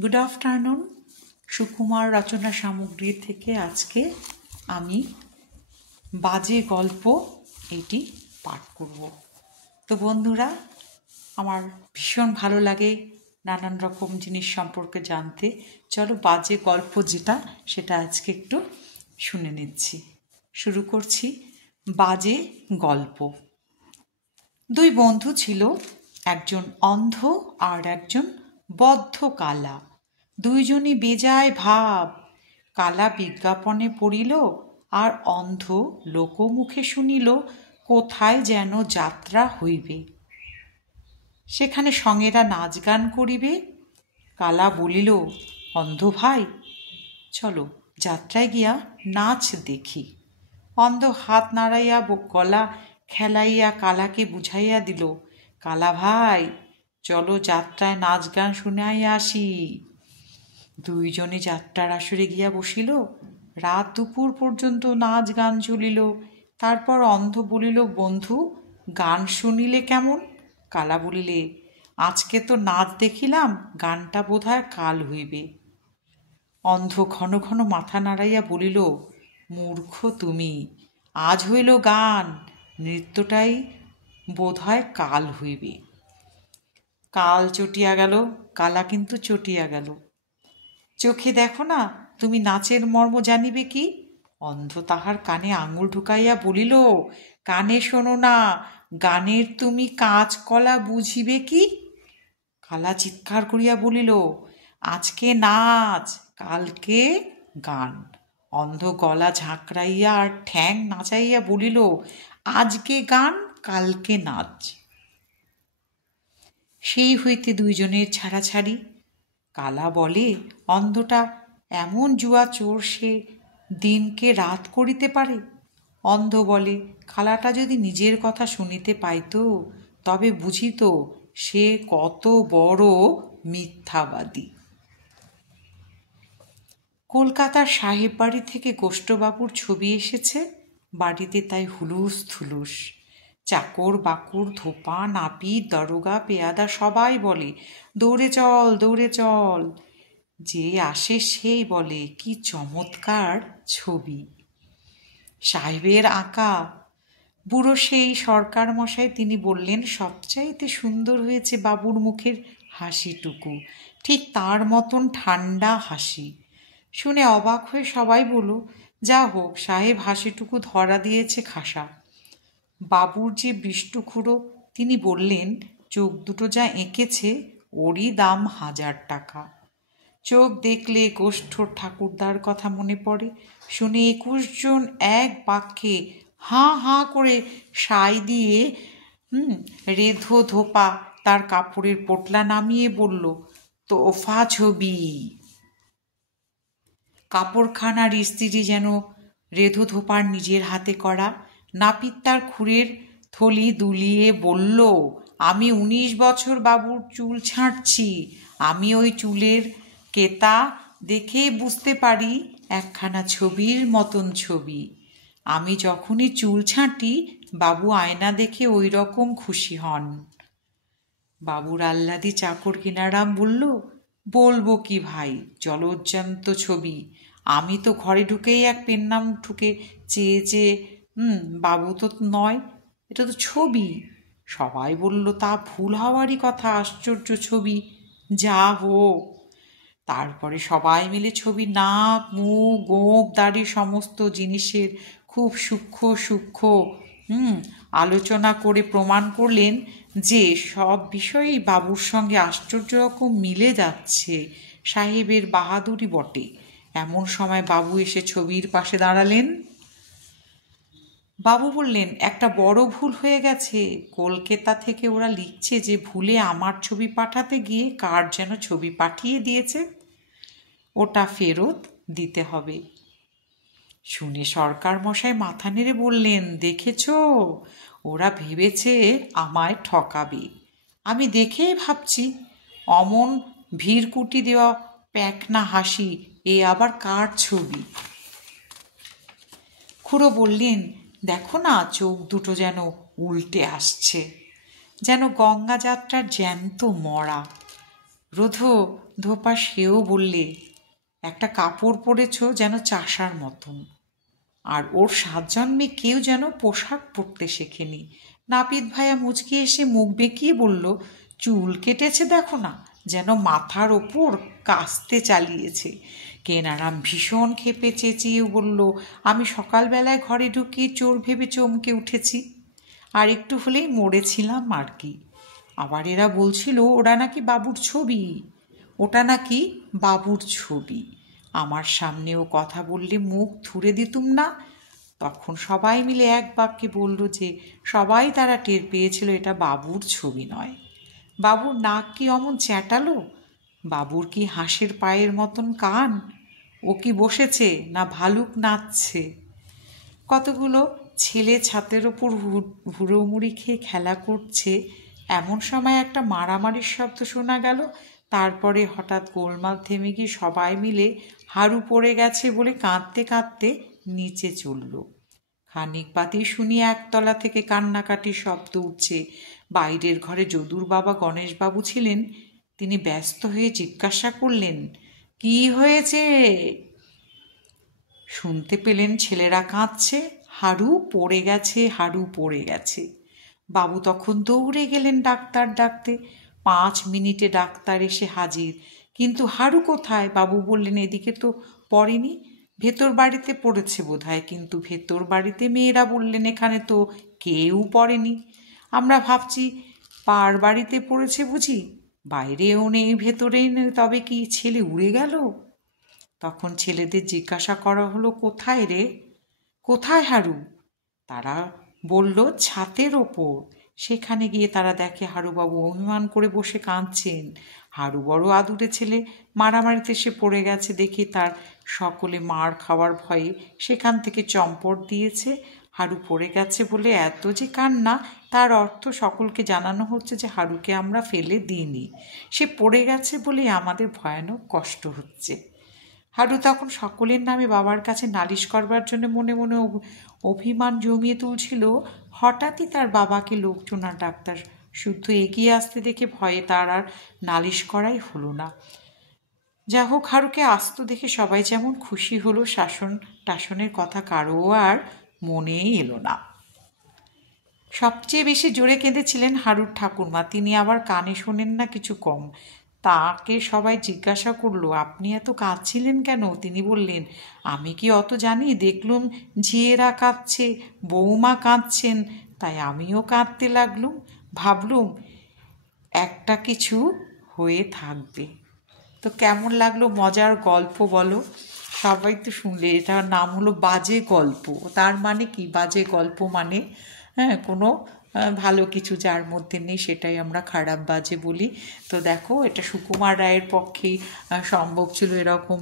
Good afternoon. Sukumar রচনা সামগ্রী থেকে আজকে আমি বাজে গল্প এটি পাঠ করব। তো বন্ধুরা, আমার ভীষণ ভালো লাগে নানান রকম জিনিস সম্পর্কে জানতে। চলো বাজে গল্প যেটা সেটা আজকে একটু শুনে নিচ্ছি। শুরু করছি বাজে গল্প। দুই বন্ধু ছিল, একজন অন্ধ আর একজন বদ্ধ কালা। দুইজনই বেজায় ভাব। কালা বিজ্ঞাপনে পড়িল আর অন্ধ লোকমুখে শুনিল কোথায় যেন যাত্রা হইবে, সেখানে সঙ্গেরা নাচ গান করিবে। কালা বলিল, অন্ধ ভাই, চলো যাত্রায় গিয়া নাচ দেখি। অন্ধ হাত নাড়াইয়া গলা খেলাইয়া কালাকে বুঝাইয়া দিল, কালা ভাই, চলো যাত্রায় নাচ গান শুনাইয়া আসি। দুইজনে যাত্রার আসরে গিয়া বসিল। রাত দুপুর পর্যন্ত নাচ গান চলিল। তারপর অন্ধ বলিল, বন্ধু, গান শুনিলে কেমন? কালা বলিলে, আজকে তো নাচ দেখিলাম, গানটা বোধহয় কাল হইবে। অন্ধ ঘন ঘন মাথা নাড়াইয়া বলিল, মূর্খ তুমি, আজ হইল গান, নৃত্যটাই বোধহয় কাল হইবে। কাল চটিয়া গেল, কালা কিন্তু চটিয়া গেল। চোখে দেখো না, তুমি নাচের মর্ম জানিবে কি? অন্ধ তাহার কানে আঙুল ঢুকাইয়া বলিল, কানে শোনো না, গানের তুমি কাঁচকলা বুঝিবে কি? কালা চিৎকার করিয়া বলিল, আজকে নাচ, কালকে গান। অন্ধ গলা ঝাঁকড়াইয়া আর ঠ্যাং নাচাইয়া বলিল, আজকে গান, কালকে নাচ। সেই হইতে দুইজনের ছাড়াছাড়ি। কালা বলে, অন্ধটা এমন জুয়া চোর, সে দিনকে রাত করিতে পারে। অন্ধ বলে, কালাটা যদি নিজের কথা শুনিতে পাইত তবে বুঝিত সে কত বড় মিথ্যাবাদী। কলকাতার সাহেব বাড়ি থেকে গোষ্ঠবাবুর ছবি এসেছে। বাড়িতে তাই হুলুস থুলুস। চাকর বাকুর, ধোপা, নাপিত, দরোগা, পেয়াদা সবাই বলে, দৌড়ে চল, দৌড়ে চল। যে আসে সেই বলে, কি চমৎকার ছবি, সাহেবের আঁকা। বুড়ো সেই সরকার মশাই, তিনি বললেন, সবচাইতে সুন্দর হয়েছে বাবুর মুখের হাসিটুকু, ঠিক তার মতন ঠান্ডা হাসি। শুনে অবাক হয়ে সবাই বলল, যা হোক, সাহেব হাসিটুকু ধরা দিয়েছে খাসা। বাবুর যে বিষ্টুখুড়ো, তিনি বললেন, চোখ দুটো যা এঁকেছে ওরই দাম 1000 টাকা। চোখ দেখলে গোষ্ঠ ঠাকুরদার কথা মনে পড়ে। শুনে 21 জন এক বাক্যে হাঁ হাঁ করে সাই দিয়ে রেধো ধোপা তার কাপড়ের পোটলা নামিয়ে বলল, তোফা ছবি। কাপড়খানার ইস্ত্রি যেন রেধো ধোপার নিজের হাতে করা। নাপিত তার খুরের থলি দুলিয়ে বলল, আমি 19 বছর বাবুর চুল ছাঁটছি, আমি ওই চুলের কেতা দেখে বুঝতে পারি একখানা ছবির মতন ছবি। আমি যখনই চুল ছাঁটি বাবু আয়না দেখে ওই রকম খুশি হন। বাবুর আহ্লাদি চাকর কিনারাম বলল, বলবো কি ভাই, জলজ্জান্ত ছবি। আমি তো ঘরে ঢুকেই এক পেন্নাম ঠুকে চেয়ে চেয়ে, বাবু তো নয়, এটা তো ছবি। সবাই বলল, তা ভুল হওয়ারই কথা, আশ্চর্য ছবি, যা হোক। তারপরে সবাই মিলে ছবি, নাক, মুখ, গোঁফ, দাড়ি সমস্ত জিনিসের খুব সূক্ষ্ম সূক্ষ্ম আলোচনা করে প্রমাণ করলেন যে সব বিষয়েই বাবুর সঙ্গে আশ্চর্য রকম মিলে যাচ্ছে। সাহেবের বাহাদুরি বটে। এমন সময় বাবু এসে ছবির পাশে দাঁড়ালেন। বাবু বললেন, একটা বড় ভুল হয়ে গেছে। কলকাতা থেকে ওরা লিখছে যে ভুলে আমার ছবি পাঠাতে গিয়ে কার যেন ছবি পাঠিয়ে দিয়েছে, ওটা ফেরত দিতে হবে। শুনে সরকার মশাই মাথা নেড়ে বললেন, দেখেছ, ওরা ভেবেছে আমায় ঠকাবে। আমি দেখেই ভাবছি, অমন ভিড়কুটি দেওয়া প্যাকনা হাসি, এ আবার কার ছবি? খুড়ো বললেন, দেখো না, চোখ দুটো যেন উল্টে আসছে, যেন গঙ্গা যাত্রার জ্যান্ত মরা। রোধো, ধোপা সেও বললে, একটা কাপড় পরেছ যেন চাষার মতন, আর ওর 7 জন্মে কেউ যেন পোশাক পরতে শেখেনি। নাপিত ভাইয়া মুচকি এসে মুখ বেঁকিয়ে বলল, চুল কেটেছে দেখো না, যেন মাথার ওপর কাস্তে চালিয়েছে। কেনারাম ভীষণ ক্ষেপে চেঁচিয়ে বলল, আমি সকালবেলায় ঘরে ঢুকিয়ে চোর ভেবে চমকে উঠেছি, আর একটু হলেই মরেছিলাম আর কি। আবার এরা বলছিল ওটা নাকি বাবুর ছবি। আমার সামনেও কথা বললে মুখ থুড়ে দিতুম না। তখন সবাই মিলে এক বাক্যে বলল যে সবাই তারা টের পেয়েছিল এটা বাবুর ছবি নয়। বাবুর নাক কি অমন চ্যাটালো? বাবুর কি হাঁসের পায়ের মতন কান? ও কি বসেছে না ভালুক নাচছে? কতগুলো ছেলে ছাতের ওপর হুড়োমুড়ি খেয়ে খেলা করছে, এমন সময় একটা মারামারির শব্দ শোনা গেল। তারপরে হঠাৎ গোলমাল থেমে গিয়ে সবাই মিলে হারু পড়ে গেছে বলে কাঁদতে কাঁদতে নিচে চলল। খানিক বাদে শুনি একতলা থেকে কান্নাকাটির শব্দ উঠছে। বাইরের ঘরে যদুর বাবা গণেশবাবু ছিলেন। তিনি ব্যস্ত হয়ে জিজ্ঞাসা করলেন, কি হয়েছে? শুনতে পেলেন ছেলেরা কাঁদছে, হারু পড়ে গেছে। বাবু তখন দৌড়ে গেলেন ডাক্তার ডাকতে। 5 মিনিটে ডাক্তার এসে হাজির। কিন্তু হারু কোথায়? বাবু বললেন, এদিকে তো পড়েনি, ভেতর বাড়িতে পড়েছে বোধহয়। কিন্তু ভেতর বাড়িতে মেয়েরা বললেন, এখানে তো কেউ পড়েনি। আমরা ভাবছি পাড় বাড়িতে পড়েছে বুঝি। বাইরেও নেই, ভেতরেই নেই, তবে কি ছেলে উড়ে গেল? তখন ছেলেদের জিজ্ঞাসা করা হলো, কোথায় রে, কোথায় হারু? তারা বলল, ছাতের ওপর। সেখানে গিয়ে তারা দেখে হারুবাবু অভিমান করে বসে কাঁদছেন। হারু বড় আদুরে ছেলে, মারামারিতে সে পড়ে গেছে দেখে তার সকলে মার খাওয়ার ভয়ে সেখান থেকে চম্পট দিয়েছে। হারু পড়ে গেছে বলে এত যে কান্না, তার অর্থ সকলকে জানানো হচ্ছে যে হারুকে আমরা ফেলে দিইনি, সে পড়ে গেছে বলে আমাদের ভয়ানক কষ্ট হচ্ছে। হারু তখন সকলের নামে বাবার কাছে নালিশ করবার জন্য মনে মনে অভিমান জমিয়ে তুলছিল। হঠাৎই তার বাবাকে লোকজন আর ডাক্তার শুদ্ধ এগিয়ে আসতে দেখে ভয়ে তার আর নালিশ করাই হলো না। যা হোক, হারুকে আস্ত দেখে সবাই যেমন খুশি হলো, শাসন টাসনের কথা কারও আর মনেই এলো না। সবচেয়ে বেশি জোরে কেঁদেছিলেন হারুর ঠাকুরমা। তিনি আবার কানে শোনেন না কিছু কম। তাকে সবাই জিজ্ঞাসা করলো, আপনি এত কাঁদছিলেন কেন? তিনি বললেন, আমি কি অত জানি? দেখলুম ঝিয়েরা কাঁদছে, বৌমা কাঁদছেন, তাই আমিও কাঁদতে লাগলুম। ভাবলুম একটা কিছু হয়ে থাকবে। তো কেমন লাগলো মজার গল্প বলো? সবাই তো শুনলে। এটার নাম হলো বাজে গল্প। তার মানে কি? বাজে গল্প মানে কোনো ভালো কিছু যার মধ্যে নেই সেটাই আমরা খারাপ বাজে বলি। তো দেখো, এটা সুকুমার রায়ের পক্ষেই সম্ভব ছিল এরকম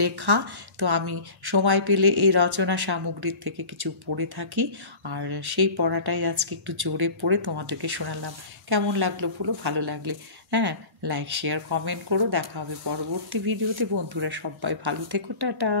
লেখা। তো আমি সময় পেলে এই রচনা সামগ্রীর থেকে কিছু পড়ে থাকি, আর সেই পড়াটাই আজকে একটু জোরে পড়ে তোমাদেরকে শোনালাম। কেমন লাগলো বলো? ভালো লাগলে লাইক শেয়ার কমেন্ট করো। দেখা হবে পরবর্তী ভিডিওতে। বন্ধুরা সবাই ভালো থেকো, টাটা।